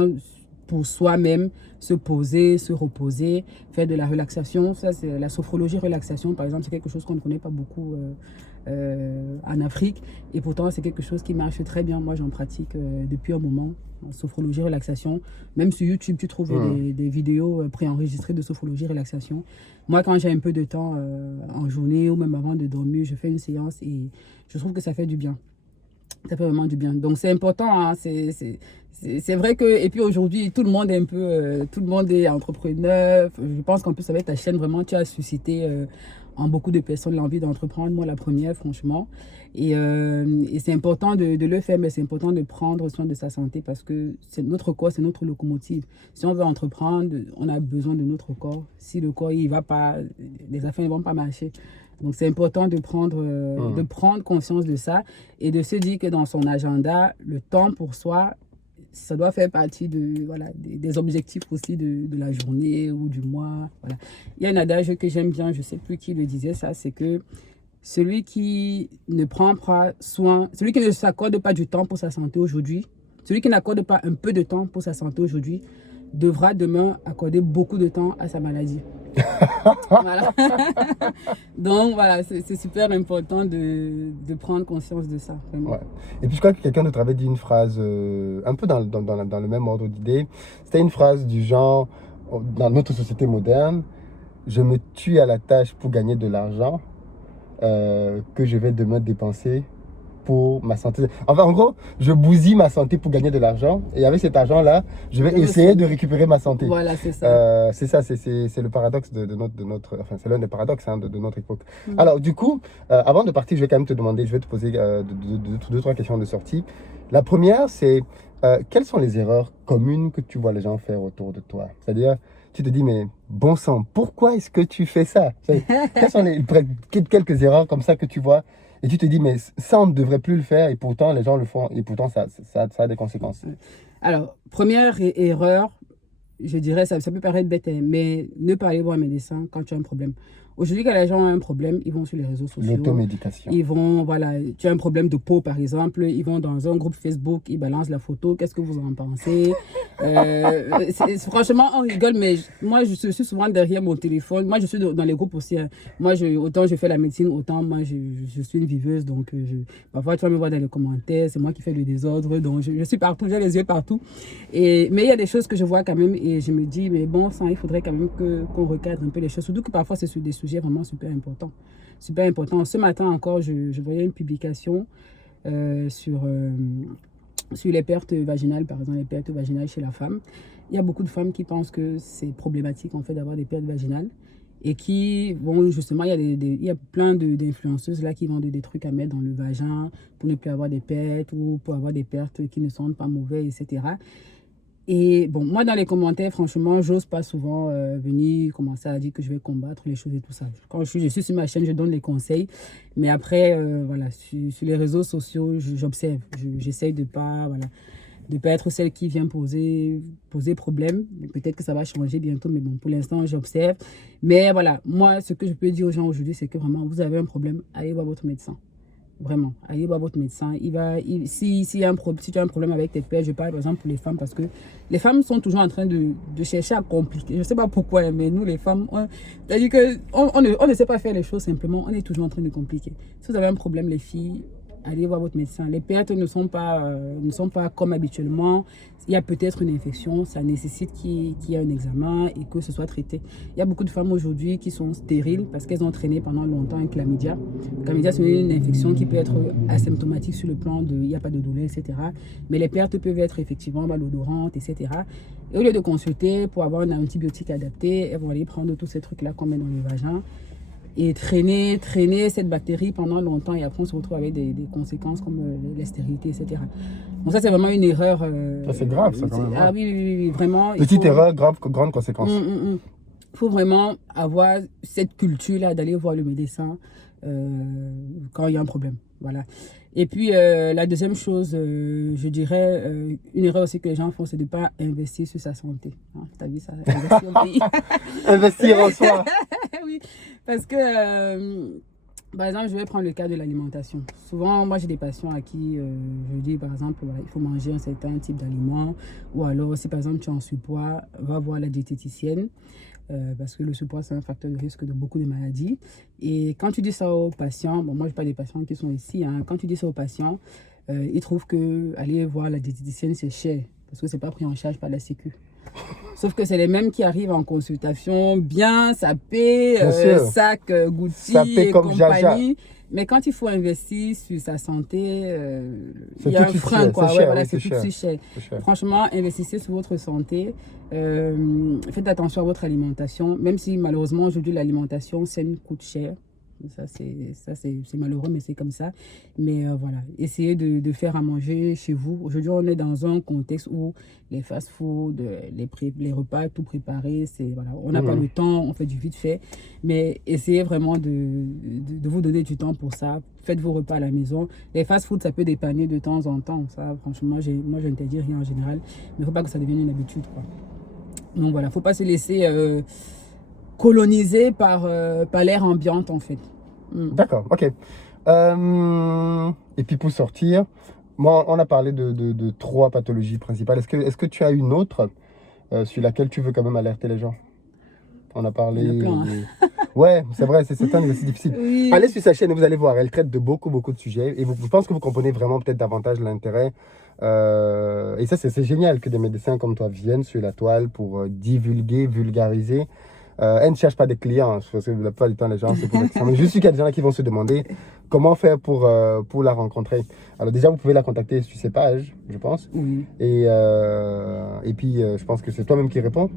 pour soi-même, se poser, se reposer, faire de la relaxation. Ça, c'est la sophrologie relaxation, par exemple, c'est quelque chose qu'on ne connaît pas beaucoup en Afrique. Et pourtant, c'est quelque chose qui marche très bien. Moi, j'en pratique depuis un moment. Sophrologie relaxation. Même sur YouTube, tu trouves des vidéos préenregistrées de sophrologie relaxation. Moi, quand j'ai un peu de temps en journée ou même avant de dormir, je fais une séance et je trouve que ça fait du bien. Ça fait vraiment du bien. Donc, c'est important. Hein, c'est vrai que, et puis aujourd'hui, tout le monde est un peu, tout le monde est entrepreneur. Je pense qu'en plus, avec ta chaîne, vraiment, tu as suscité en beaucoup de personnes l'envie d'entreprendre. Moi, la première, franchement. Et c'est important de le faire, mais c'est important de prendre soin de sa santé parce que c'est notre corps, c'est notre locomotive. Si on veut entreprendre, on a besoin de notre corps. Si le corps, il va pas, les affaires ne vont pas marcher. Donc, c'est important de prendre conscience de ça et de se dire que dans son agenda, le temps pour soi, ça doit faire partie des objectifs aussi de la journée ou du mois. Voilà. Il y a un adage que j'aime bien, je ne sais plus qui le disait ça, c'est que celui qui ne prend pas soin, celui qui ne s'accorde pas du temps pour sa santé aujourd'hui, celui qui n'accorde pas un peu de temps pour sa santé aujourd'hui, devra demain accorder beaucoup de temps à sa maladie. Voilà. Donc voilà, c'est super important de prendre conscience de ça. Vraiment. Ouais. Et puis je crois que quelqu'un d'autre avait dit une phrase un peu dans le même ordre d'idée. C'était une phrase du genre, dans notre société moderne, je me tue à la tâche pour gagner de l'argent que je vais demain dépenser pour ma santé. Enfin, en gros, je bousille ma santé pour gagner de l'argent. Et avec cet argent-là, je vais essayer de récupérer ma santé. Voilà, c'est ça. C'est le paradoxe de notre... Enfin, c'est l'un des paradoxes hein, de notre époque. Alors, du coup, avant de partir, je vais quand même te demander, je vais te poser deux, trois questions de sortie. La première, c'est quelles sont les erreurs communes que tu vois les gens faire autour de toi? C'est-à-dire, tu te dis, mais bon sang, pourquoi est-ce que tu fais ça? Quelles sont quelques erreurs comme ça que tu vois? Et tu te dis, mais ça, on ne devrait plus le faire, et pourtant, les gens le font, et pourtant, ça a des conséquences. Alors, première erreur, je dirais, ça peut paraître bête, mais ne pas aller voir un médecin quand tu as un problème. Aujourd'hui, quand les gens ont un problème, ils vont sur les réseaux sociaux. L'automédication. Ils vont, voilà, tu as un problème de peau, par exemple, ils vont dans un groupe Facebook, ils balancent la photo, qu'est-ce que vous en pensez? Franchement, on rigole, mais moi, je suis souvent derrière mon téléphone. Moi, je suis dans les groupes aussi. Hein. Moi, autant je fais la médecine, autant moi, je suis une viveuse. Donc, parfois, tu vas me voir dans les commentaires, c'est moi qui fais le désordre. Donc, je suis partout, j'ai les yeux partout. Mais il y a des choses que je vois quand même et je me dis, mais bon sang, il faudrait quand même qu'on recadre un peu les choses. Surtout que parfois, c'est sur des sujets vraiment super importants. Super important. Ce matin encore, je voyais une publication sur les pertes vaginales, par exemple, les pertes vaginales chez la femme. Il y a beaucoup de femmes qui pensent que c'est problématique en fait d'avoir des pertes vaginales et qui vont justement, il y a plein d'influenceuses là qui vendent des trucs à mettre dans le vagin pour ne plus avoir des pertes ou pour avoir des pertes qui ne sentent pas mauvais, etc. Et bon, moi, dans les commentaires, franchement, j'ose pas souvent venir commencer à dire que je vais combattre les choses et tout ça. Quand je suis sur ma chaîne, je donne les conseils. Mais après, voilà, sur les réseaux sociaux, j'observe. J'essaye de pas être celle qui vient poser problème. Peut-être que ça va changer bientôt, mais bon, pour l'instant, j'observe. Mais voilà, moi, ce que je peux dire aux gens aujourd'hui, c'est que vraiment, vous avez un problème, allez voir votre médecin. Vraiment, allez voir votre médecin. Si tu as un problème avec tes pères, je parle par exemple pour les femmes, parce que les femmes sont toujours en train de chercher à compliquer. Je ne sais pas pourquoi, mais nous les femmes, on ne sait pas faire les choses simplement, on est toujours en train de compliquer. Si vous avez un problème, les filles, allez voir votre médecin. Les pertes ne sont pas comme habituellement. Il y a peut-être une infection, ça nécessite qu'il y ait un examen et que ce soit traité. Il y a beaucoup de femmes aujourd'hui qui sont stériles parce qu'elles ont traîné pendant longtemps un chlamydia. Le chlamydia, c'est une infection qui peut être asymptomatique sur le plan de il n'y a pas de douleur, etc. Mais les pertes peuvent être effectivement malodorantes, etc. Et au lieu de consulter pour avoir un antibiotique adapté, elles vont aller prendre tous ces trucs-là qu'on met dans le vagin et traîner cette bactérie pendant longtemps et après on se retrouve avec des conséquences comme la stérilité, etc. Donc ça, c'est vraiment une erreur. Ça, c'est grave, ça, quand même. Ah oui, vraiment. Petite erreur, grande conséquence. Il faut vraiment avoir cette culture-là d'aller voir le médecin quand il y a un problème. Voilà. Et puis, la deuxième chose, je dirais, une erreur aussi que les gens font, c'est de ne pas investir sur sa santé. Hein, tu as vu ça? Investir au pays. Investir en soi. Oui, parce que, par exemple, je vais prendre le cas de l'alimentation. Souvent, moi, j'ai des patients à qui je dis, par exemple, voilà, il faut manger un certain type d'aliment. Ou alors, si par exemple, tu es en surpoids, va voir la diététicienne. Parce que le surpoids, c'est un facteur de risque de beaucoup de maladies. Et quand tu dis ça aux patients, bon, moi, je n'ai pas des patients qui sont ici, hein, quand tu dis ça aux patients, ils trouvent que aller voir la diététicienne, c'est cher, parce que ce n'est pas pris en charge par la Sécu. Sauf que c'est les mêmes qui arrivent en consultation, bien sapés, sac Gucci et compagnie. Jaja. Mais quand il faut investir sur sa santé, il y a un frein, quoi. Ouais, voilà, c'est tout de suite cher. Franchement, investissez sur votre santé. Faites attention à votre alimentation, même si malheureusement aujourd'hui l'alimentation saine coûte cher. Ça c'est malheureux, mais c'est comme ça. Mais voilà, essayez de faire à manger chez vous. Aujourd'hui, on est dans un contexte où les fast-food, les repas tout préparés, voilà, on n'a pas le temps, on fait du vite fait. Mais essayez vraiment de vous donner du temps pour ça. Faites vos repas à la maison. Les fast-food, ça peut dépanner de temps en temps. Ça, franchement, moi, je n'interdis rien en général. Mais il ne faut pas que ça devienne une habitude, quoi. Donc voilà, il ne faut pas se laisser colonisé par l'air ambiante, en fait. D'accord, ok. Et puis pour sortir, moi, on a parlé de 3 pathologies principales. Est-ce que tu as une autre sur laquelle tu veux quand même alerter les gens? On a parlé... Il y en a plein, hein. Ouais, c'est vrai, c'est un exercice difficile. Oui. Allez sur sa chaîne et vous allez voir, elle traite de beaucoup de sujets. Et je pense que vous comprenez vraiment peut-être davantage l'intérêt. Et ça, c'est génial que des médecins comme toi viennent sur la toile pour divulguer, vulgariser. Elle ne cherche pas des clients, parce que la plupart du temps, les gens se posent la question. Mais je suis qu'il y a des gens qui vont se demander comment faire pour la rencontrer. Alors déjà, vous pouvez la contacter sur ses pages, je pense. Oui. Et puis, je pense que c'est toi-même qui réponds.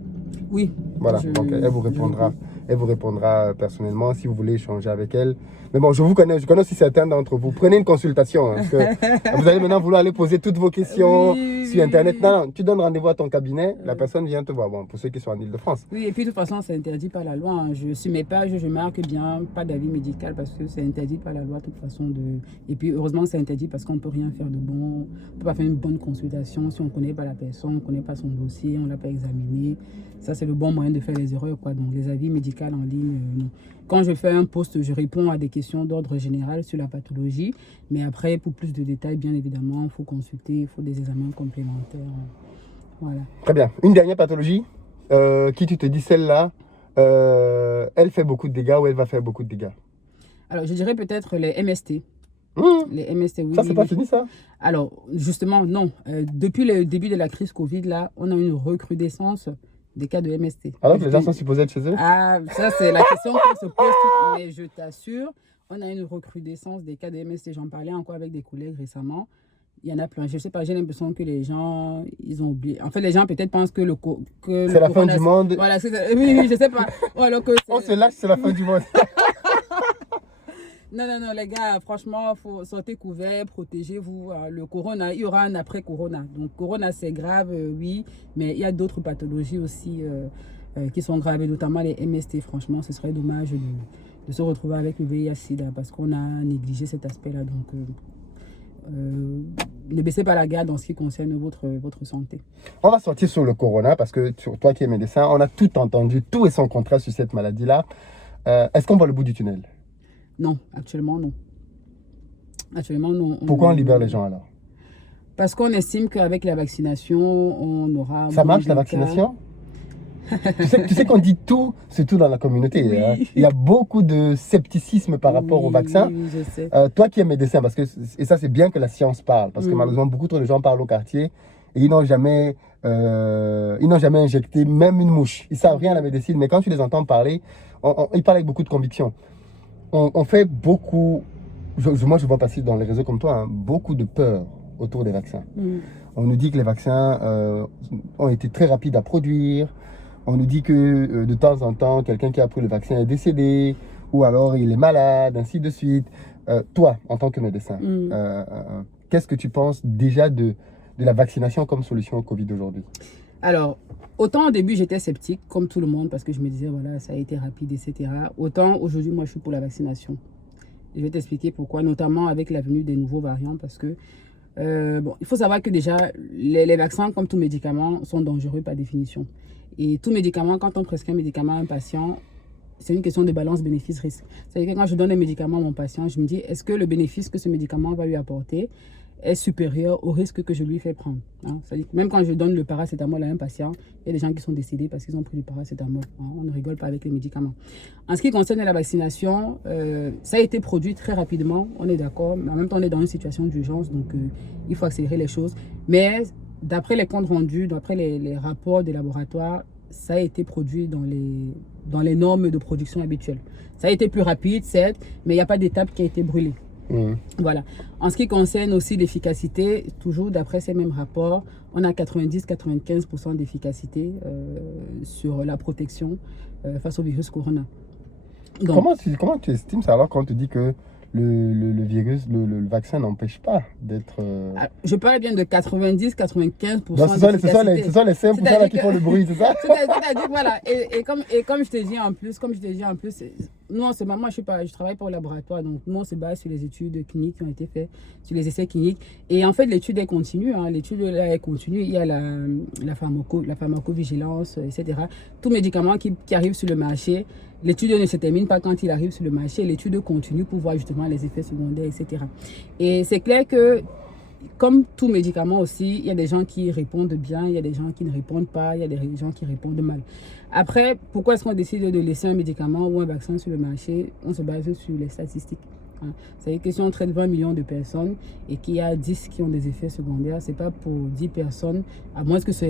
Oui. Voilà, donc elle vous répondra personnellement si vous voulez échanger avec elle. Mais bon, je connais aussi certains d'entre vous. Prenez une consultation, hein, parce que vous allez maintenant vouloir aller poser toutes vos questions sur Internet. Non, tu donnes rendez-vous à ton cabinet, la personne vient te voir. Bon, pour ceux qui sont en Ile-de-France. Oui, et puis de toute façon, c'est interdit par la loi. Hein. Sur mes pages, je marque bien pas d'avis médical parce que c'est interdit par la loi de toute façon. Et puis heureusement, c'est interdit parce qu'on ne peut rien faire de bon. On ne peut pas faire une bonne consultation si on ne connaît pas la personne, on ne connaît pas son dossier, on ne l'a pas examiné. Ça, c'est le bon moyen de faire les erreurs, quoi. Donc, les avis médicaux en ligne, non. Quand je fais un post, je réponds à des questions d'ordre général sur la pathologie. Mais après, pour plus de détails, bien évidemment, il faut consulter, il faut des examens complémentaires. Voilà. Très bien. Une dernière pathologie qui tu te dis, celle-là, elle fait beaucoup de dégâts ou elle va faire beaucoup de dégâts? Alors, je dirais peut-être les MST. Les MST, oui. Ça, c'est pas fini, ça? Alors, justement, non. Depuis le début de la crise Covid, là, on a une recrudescence des cas de MST. Alors que les gens sont supposés être chez eux? Ah, ça, c'est la question qu'on se pose. Mais je t'assure, on a une recrudescence des cas de MST. J'en parlais encore avec des collègues récemment. Il y en a plein. Je ne sais pas, j'ai l'impression que les gens, ils ont oublié. En fait, les gens peut-être pensent que c'est la fin du monde. Voilà, oui, je ne sais pas. Ou alors que on se lâche, c'est la fin du monde. Non, les gars, franchement, il faut sortir couvert, protégez-vous. Le corona, il y aura un après-corona. Donc, corona, c'est grave, oui, mais il y a d'autres pathologies aussi qui sont graves, et notamment les MST. Franchement, ce serait dommage de se retrouver avec le VIH-Sida parce qu'on a négligé cet aspect-là. Donc, ne baissez pas la garde en ce qui concerne votre santé. On va sortir sur le corona parce que toi qui es médecin, on a tout entendu, tout et son contraire sur cette maladie-là. Est-ce qu'on voit le bout du tunnel? Non, actuellement non. Actuellement non. Pourquoi on libère les gens alors? Parce qu'on estime qu'avec la vaccination, on aura... Ça marche la vaccination? Tu sais qu'on dit tout, c'est tout dans la communauté. Oui. Hein. Il y a beaucoup de scepticisme par rapport au vaccin. Oui, je sais. Toi qui es médecin, parce que, et ça c'est bien que la science parle, parce que malheureusement beaucoup trop de gens parlent au quartier et ils n'ont jamais injecté même une mouche. Ils savent rien à la médecine, mais quand tu les entends parler, ils parlent avec beaucoup de conviction. On fait beaucoup, moi je vois passer dans les réseaux comme toi, hein, beaucoup de peur autour des vaccins. On nous dit que les vaccins ont été très rapides à produire. On nous dit que de temps en temps, quelqu'un qui a pris le vaccin est décédé, ou alors il est malade, ainsi de suite. Toi, en tant que médecin, qu'est-ce que tu penses déjà de la vaccination comme solution au Covid aujourd'hui? Alors, autant au début, j'étais sceptique, comme tout le monde, parce que je me disais, voilà, ça a été rapide, etc. Autant aujourd'hui, moi, je suis pour la vaccination. Je vais t'expliquer pourquoi, notamment avec la venue des nouveaux variants, parce que, bon, il faut savoir que déjà, les vaccins, comme tout médicament, sont dangereux par définition. Et tout médicament, quand on prescrit un médicament à un patient, c'est une question de balance bénéfice-risque. C'est-à-dire que quand je donne un médicament à mon patient, je me dis, est-ce que le bénéfice que ce médicament va lui apporter est supérieur au risque que je lui fais prendre. Hein. C'est-à-dire que même quand je donne le paracétamol à un patient, il y a des gens qui sont décédés parce qu'ils ont pris du paracétamol. Hein. On ne rigole pas avec les médicaments. En ce qui concerne la vaccination, ça a été produit très rapidement, on est d'accord, mais en même temps on est dans une situation d'urgence, donc il faut accélérer les choses. Mais d'après les comptes rendus, d'après les rapports des laboratoires, ça a été produit dans les normes de production habituelles. Ça a été plus rapide, certes, mais il n'y a pas d'étape qui a été brûlée. Voilà. En ce qui concerne aussi l'efficacité, toujours d'après ces mêmes rapports, on a 90-95% d'efficacité sur la protection face au virus corona. Donc, comment tu estimes ça alors qu'on te dit que le virus, le vaccin n'empêche pas d'être... Je parle bien de 90-95%. Ce sont les 5% là qui font le bruit, c'est ça? C'est-à-dire, voilà. Et comme je te dis en plus, nous, en ce moment, je travaille pas au laboratoire, donc nous, on se base sur les études cliniques qui ont été faites, sur les essais cliniques. Et en fait, l'étude est continue. Hein. L'étude est continue. Il y a la pharmacovigilance, etc. Tout médicament qui arrive sur le marché, l'étude ne se termine pas quand il arrive sur le marché. L'étude continue pour voir justement les effets secondaires, etc. Et c'est clair que, comme tout médicament aussi, il y a des gens qui répondent bien, il y a des gens qui ne répondent pas, il y a des gens qui répondent mal. Après, pourquoi est-ce qu'on décide de laisser un médicament ou un vaccin sur le marché? On se base sur les statistiques. Hein. C'est-à-dire que si on traite 20 millions de personnes et qu'il y a 10 qui ont des effets secondaires, ce n'est pas pour 10 personnes, à moins que ce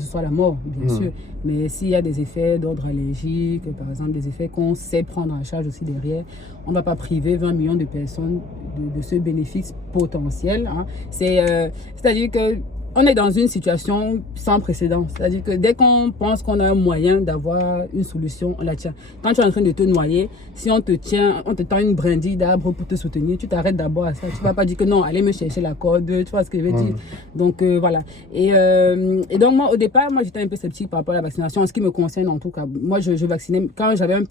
soit la mort, bien sûr. Mais s'il y a des effets d'ordre allergique, par exemple des effets qu'on sait prendre en charge aussi derrière, on ne va pas priver 20 millions de personnes de ce bénéfice potentiel. Hein. C'est-à-dire que on est dans une situation sans précédent. C'est-à-dire que dès qu'on pense qu'on a un moyen d'avoir une solution, on la tient. Quand tu es en train de te noyer, si on te tend une brindille d'arbre pour te soutenir, tu t'arrêtes d'abord à ça. Tu ne vas pas dire que non, allez me chercher la corde, tu vois ce que je veux dire. Donc voilà. Et donc moi, au départ, j'étais un peu sceptique par rapport à la vaccination. En ce qui me concerne, en tout cas, moi, je vaccinais. Quand j'avais une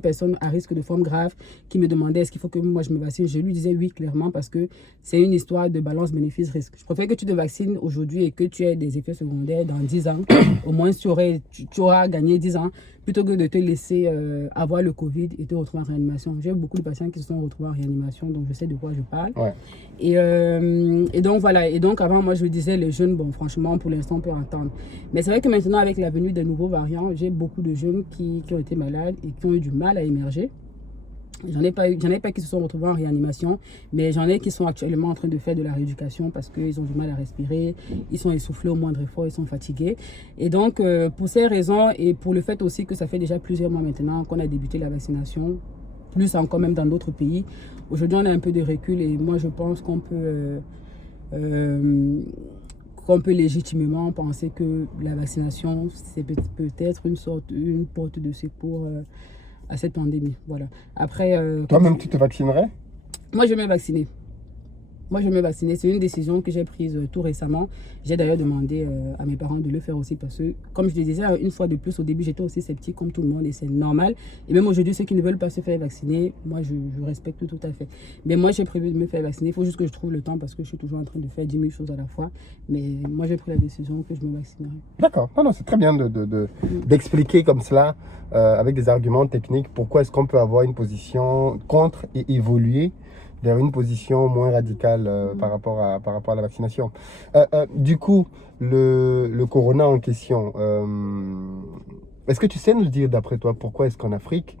personne à risque de forme grave qui me demandait est-ce qu'il faut que moi je me vaccine, je lui disais oui, clairement, parce que c'est une histoire de balance bénéfice-risque. Je préfère que tu te vaccines aujourd'hui et que tu aies des effets secondaires dans 10 ans, au moins tu auras gagné 10 ans, plutôt que de te laisser avoir le Covid et te retrouver en réanimation. J'ai beaucoup de patients qui se sont retrouvés en réanimation, donc je sais de quoi je parle. Ouais. Et donc voilà, et donc avant moi je disais les jeunes, bon franchement pour l'instant on peut entendre. Mais c'est vrai que maintenant avec la venue des nouveaux variants, j'ai beaucoup de jeunes qui ont été malades et qui ont eu du mal à émerger. J'en ai pas qui se sont retrouvés en réanimation, mais j'en ai qui sont actuellement en train de faire de la rééducation parce qu'ils ont du mal à respirer, ils sont essoufflés au moindre effort, ils sont fatigués. Et donc, pour ces raisons et pour le fait aussi que ça fait déjà plusieurs mois maintenant qu'on a débuté la vaccination, plus encore même dans d'autres pays, aujourd'hui on a un peu de recul et moi je pense qu'on peut légitimement penser que la vaccination, c'est peut-être une porte de secours à cette pandémie. Voilà. Après, toi-même, tu te vaccinerais? Moi, je vais me vacciner. C'est une décision que j'ai prise tout récemment. J'ai d'ailleurs demandé à mes parents de le faire aussi parce que, comme je le disais une fois de plus, au début, j'étais aussi sceptique comme tout le monde et c'est normal. Et même aujourd'hui, ceux qui ne veulent pas se faire vacciner, moi, je respecte tout à fait. Mais moi, j'ai prévu de me faire vacciner. Il faut juste que je trouve le temps parce que je suis toujours en train de faire 10 000 choses à la fois. Mais moi, j'ai pris la décision que je me vaccinerai. D'accord. Non, c'est très bien d'expliquer comme cela, avec des arguments techniques, pourquoi est-ce qu'on peut avoir une position contre et évoluer vers une position moins radicale par rapport à la vaccination. Du coup, le corona en question, est-ce que tu sais nous dire d'après toi pourquoi est-ce qu'en Afrique,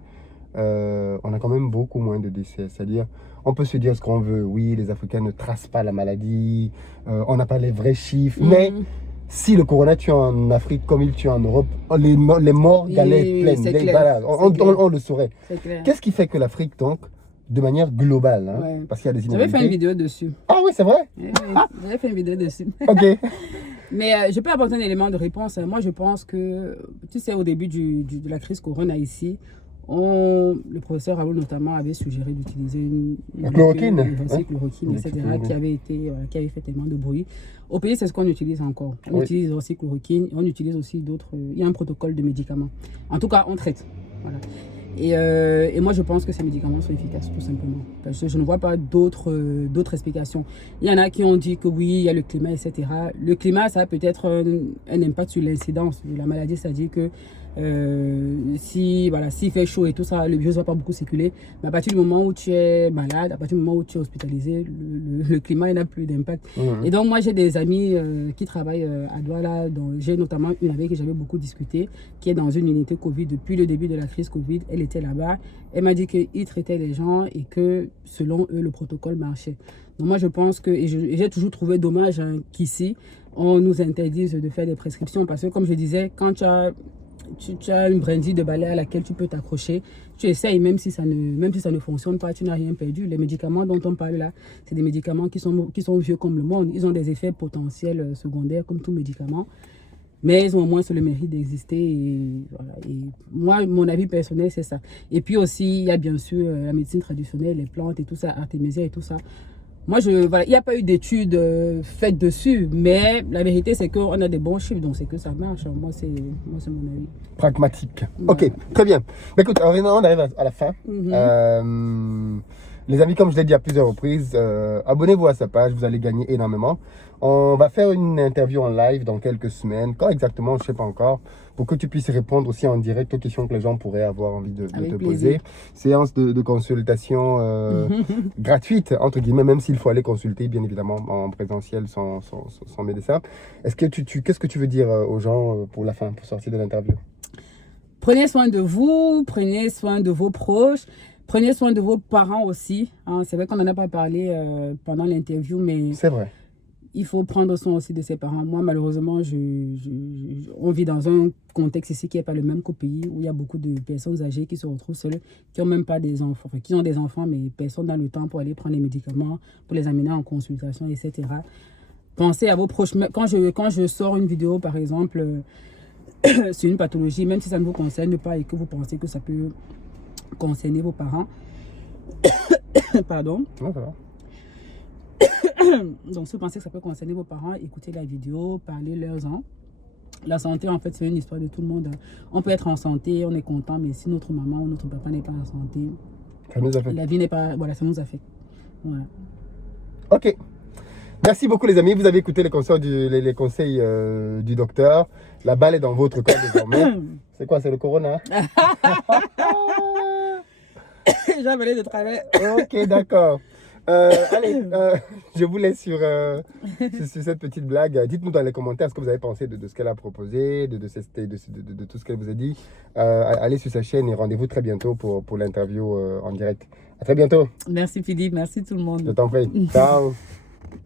on a quand même beaucoup moins de décès? C'est-à-dire, on peut se dire ce qu'on veut, oui, les Africains ne tracent pas la maladie, on n'a pas les vrais chiffres, mais si le corona tue en Afrique comme il tue en Europe, les morts galettes pleines, c'est clair, voilà, clair. on le saurait. C'est clair. Qu'est-ce qui fait que l'Afrique, donc, de manière globale, hein, Ouais. parce qu'il y a des J'avais inégalités... fait une vidéo dessus. Ah oui, c'est vrai? Oui, j'avais fait une vidéo dessus. Ok. Mais je peux apporter un élément de réponse. Moi, je pense que, tu sais, au début de la crise Corona ici, le professeur Raoul notamment avait suggéré d'utiliser la chloroquine, chloroquine, etc., qui avait fait tellement de bruit. Au pays, c'est ce qu'on utilise encore. On utilise aussi chloroquine, on utilise aussi d'autres. Il y a un protocole de médicaments. En tout cas, on traite. Voilà. Et moi, je pense que ces médicaments sont efficaces, tout simplement. Parce que je ne vois pas d'autres explications. Il y en a qui ont dit que oui, il y a le climat, etc. Le climat, ça a peut-être un impact sur l'incidence de la maladie. C'est-à-dire que s'il fait chaud et tout ça, le virus ne va pas beaucoup circuler. Mais à partir du moment où tu es malade, à partir du moment où tu es hospitalisé, le climat n'a plus d'impact. Et donc, moi, j'ai des amis qui travaillent à Douala. J'ai notamment une avec qui j'avais beaucoup discuté, qui est dans une unité Covid depuis le début de la crise Covid. Elle était là-bas. Elle m'a dit qu'ils traitaient les gens et que, selon eux, le protocole marchait. Donc, moi, je pense que, et j'ai toujours trouvé dommage qu'ici, on nous interdise de faire des prescriptions. Parce que, comme je disais, quand tu as une brindille de balai à laquelle tu peux t'accrocher, tu essayes, même si ça ne fonctionne pas, tu n'as rien perdu. Les médicaments dont on parle là, c'est des médicaments qui sont vieux comme le monde. Ils ont des effets potentiels secondaires comme tout médicament. Mais ils ont au moins le mérite d'exister. Et, voilà. Et moi, mon avis personnel, c'est ça. Et puis aussi, il y a bien sûr la médecine traditionnelle, les plantes et tout ça, artémisia et tout ça. Moi, il n'y a pas eu d'études faites dessus, mais la vérité, c'est qu'on a des bons chiffres, donc c'est que ça marche. Moi, c'est mon avis. Pragmatique. Ouais. Ok, très bien. Mais écoute, on arrive à la fin. Les amis, comme je l'ai dit à plusieurs reprises, abonnez-vous à sa page, vous allez gagner énormément. On va faire une interview en live dans quelques semaines. Quand exactement, je ne sais pas encore, pour que tu puisses répondre aussi en direct aux questions que les gens pourraient avoir envie de te poser. Séance de consultation gratuite, entre guillemets, même s'il faut aller consulter, bien évidemment, en présentiel, sans médecin. Est-ce que qu'est-ce que tu veux dire aux gens pour la fin, pour sortir de l'interview? Prenez soin de vous, prenez soin de vos proches. Prenez soin de vos parents aussi. Hein. C'est vrai qu'on n'en a pas parlé pendant l'interview, mais c'est vrai. Il faut prendre soin aussi de ses parents. Moi, malheureusement, on vit dans un contexte ici qui n'est pas le même qu'au pays, où il y a beaucoup de personnes âgées qui se retrouvent seules, qui n'ont même pas des enfants, enfin, qui ont des enfants, mais personne n'a le temps pour aller prendre les médicaments, pour les amener en consultation, etc. Pensez à vos proches. Quand je sors une vidéo, par exemple, sur une pathologie, même si ça ne vous concerne pas et que vous pensez que ça peut concerner vos parents, pardon. Non, ça va. Donc, si vous pensez que ça peut concerner vos parents, écoutez la vidéo, parlez-leur-en. La santé, en fait, c'est une histoire de tout le monde. On peut être en santé, on est content, mais si notre maman ou notre papa n'est pas en santé, ça nous affecte. La vie n'est pas... Voilà, ça nous affecte. Voilà. Ok. Merci beaucoup, les amis. Vous avez écouté les conseils du docteur. La balle est dans votre corps désormais. C'est quoi? C'est le corona? J'ai avalé de travers. Ok, d'accord. Allez, je vous laisse sur cette petite blague. Dites-nous dans les commentaires ce que vous avez pensé de ce qu'elle a proposé, de tout ce qu'elle vous a dit. Allez sur sa chaîne et rendez-vous très bientôt pour l'interview en direct. À très bientôt. Merci Philippe, merci tout le monde. Je t'en prie. Ciao.